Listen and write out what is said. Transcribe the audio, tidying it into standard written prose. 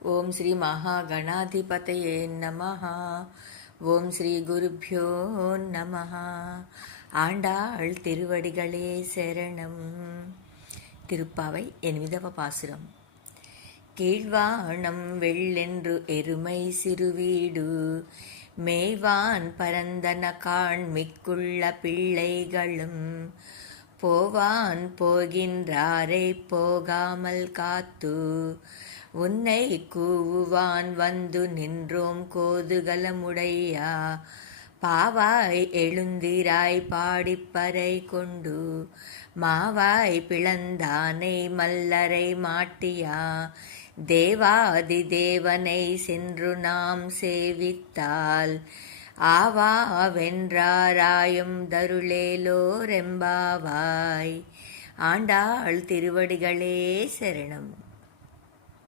ஓம் ஸ்ரீ மகா கணாதிபதயே நமஹ. ஓம் ஸ்ரீ குருப்யோ நமஹ. ஆண்டாள் திருவடிகளே சரணம். திருப்பாவை 8వ பாசுரம். கீழ்வானம் வெள்ளென்று எருமை சிறுவீடு மேய்வான் பரந்தன காண்மிக்குள்ள பிள்ளைகளும் போவான் போகின்றாரை போகாமல் காத்து உன்னை கூவுவான் வந்து நின்றோம் கோதுகலமுடையா பாவாய் எழுந்திராய் பாடிப்பறை கொண்டு மாவாய் பிளந்தானை மல்லரை மாட்டியா தேவாதி தேவனை சென்று நாம் சேவித்தால் ஆவா வென்றாராயும் தருளேலோரெம்பாவாய். ஆண்டாள் திருவடிகளே சரணம்.